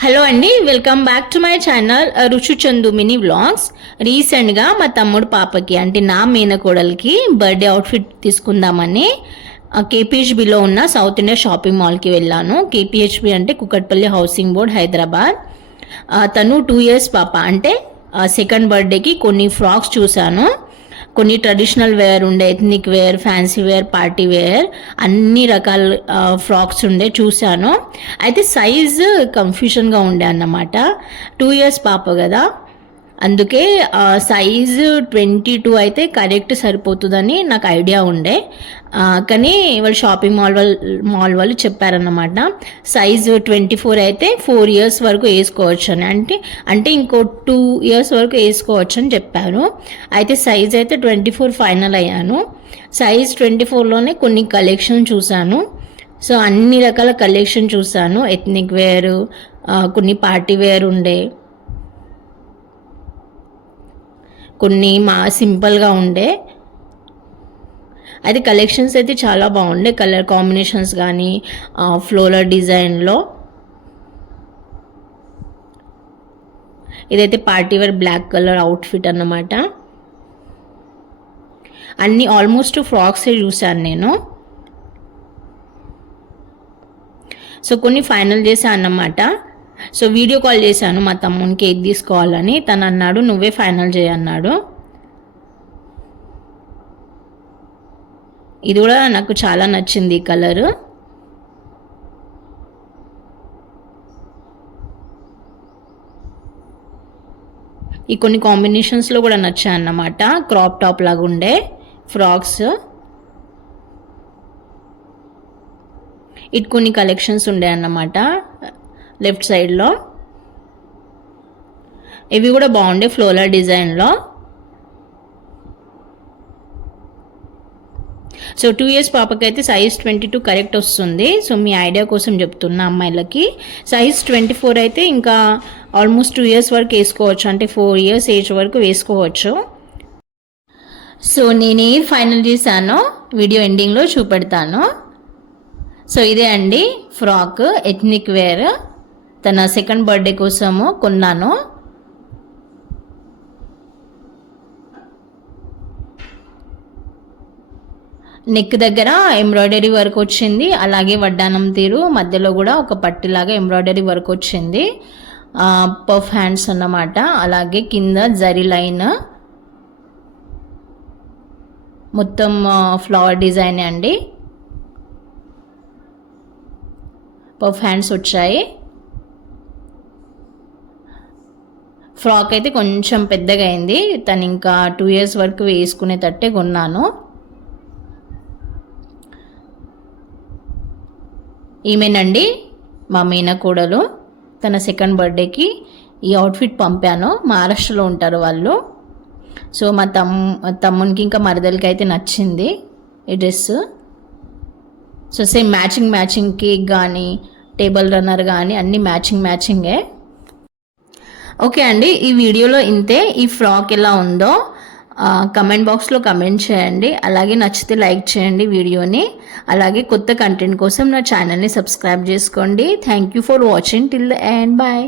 Hello అండి, welcome back to my channel రుచి Chandu mini vlogs. రీసెంట్గా మా తమ్ముడు పాపకి అంటే నా మేనకోడలికి బర్త్డే అవుట్ఫిట్ తీసుకుందామని కేపీహెచ్బిలో ఉన్న సౌత్ ఇండియా షాపింగ్ మాల్కి వెళ్ళాను. కేపీహెచ్బి అంటే కుకట్పల్లి హౌసింగ్ బోర్డ్, హైదరాబాద్. తను 2 years పాప, అంటే సెకండ్ బర్త్డేకి కొన్ని ఫ్రాక్స్ చూశాను. కొన్ని ట్రెడిషనల్ వేర్ ఉండే, ethnic wear, fancy wear, party wear, అన్ని రకాల ఫ్రాక్స్ ఉండే చూశాను. అయితే సైజు కన్ఫ్యూషన్గా ఉండే అన్నమాట. 2 years పాప కదా, అందుకే సైజు 22 అయితే కరెక్ట్ సరిపోతుందని నాకు ఐడియా ఉండే. కానీ వాళ్ళు షాపింగ్ మాల్ వాళ్ళు చెప్పారన్నమాట, సైజు 24 అయితే 4 years వరకు వేసుకోవచ్చు అని. అంటే ఇంకో 2 years వరకు వేసుకోవచ్చు అని చెప్పారు. అయితే సైజ్ అయితే 24 ఫైనల్ అయ్యాను. సైజ్ 24లోనే కొన్ని కలెక్షన్ చూశాను. సో అన్ని రకాల కలెక్షన్ చూశాను. ఎథ్నిక్ వేర్, కొన్ని పార్టీ వేర్ ఉండే, కొన్ని సింపుల్గా ఉండే. అది కలెక్షన్స్ అయితే చాలా బాగుండే, కలర్ కాంబినేషన్స్ కానీ ఫ్లోరల్ డిజైన్లో. ఇదైతే party wear black colour outfit అన్నమాట. అన్నీ ఆల్మోస్ట్ ఫ్రాక్సే చూశాను నేను. సో కొన్ని ఫైనల్ చేశాను అన్నమాట. సో వీడియో కాల్ చేశాను మా తమ్మునికి ఏది తీసుకోవాలని. తను అన్నాడు నువ్వే ఫైనల్ చేయన్నాడు. ఇది కూడా నాకు చాలా నచ్చింది ఈ కలరు. ఈ కొన్ని కాంబినేషన్స్లో కూడా నచ్చాయి అన్నమాట. క్రాప్ టాప్ లాగా ఉండే ఫ్రాక్స్. ఇటు కొన్ని కలెక్షన్స్ ఉండే అన్నమాట లెఫ్ట్ సైడ్లో. ఇవి కూడా బాగుండే ఫ్లోరల్ డిజైన్లో. సో 2 years పాపకైతే సైజ్ 22 కరెక్ట్ వస్తుంది. సో మీ ఐడియా కోసం చెప్తున్నా, అమ్మాయిలకి సైజ్ 24 అయితే ఇంకా ఆల్మోస్ట్ 2 years వరకు వేసుకోవచ్చు, అంటే 4 years ఏజ్ వరకు వేసుకోవచ్చు. సో నేనే ఫైనల్ చేశానో వీడియో ఎండింగ్లో చూపెడతాను. సో ఇదే అండి ఫ్రాక్, ఎథ్నిక్ వేర్. తన సెకండ్ బర్త్డే కోసము కొన్నాను. నెక్ దగ్గర ఎంబ్రాయిడరీ వర్క్ వచ్చింది, అలాగే వడ్డానం తీరు మధ్యలో కూడా ఒక పట్టిలాగా ఎంబ్రాయిడరీ వర్క్ వచ్చింది. పఫ్ హ్యాండ్స్ అన్నమాట. అలాగే కింద జరీ లైన్, మొత్తం ఫ్లవర్ డిజైన్ అండి. పఫ్ హ్యాండ్స్ వచ్చాయి. ఫ్రాక్ అయితే కొంచెం పెద్దగా అయింది. తను ఇంకా 2 years వరకు వేసుకునేటట్టే కొన్నాను. ఈమెనండి మా మేనకోడలు. తన సెకండ్ బర్త్డేకి ఈ అవుట్ఫిట్ పంపాను. మహారాష్ట్రలో ఉంటారు వాళ్ళు. సో మా తమ్మునికి ఇంకా మరదలకి అయితే నచ్చింది ఈ dress. So same matching cake కానీ టేబుల్ రన్నర్ కానీ అన్నీ మ్యాచింగే. ఓకే అండి, ఈ వీడియోలో ఇంతే. ఈ ఫ్రాక్ ఎలా ఉందో కమెంట్ బాక్స్లో కమెంట్ చేయండి. అలాగే నచ్చితే లైక్ చేయండి వీడియోని. అలాగే కొత్త కంటెంట్ కోసం నా ఛానల్ని సబ్స్క్రైబ్ చేసుకోండి. Thank you for watching till the end. Bye.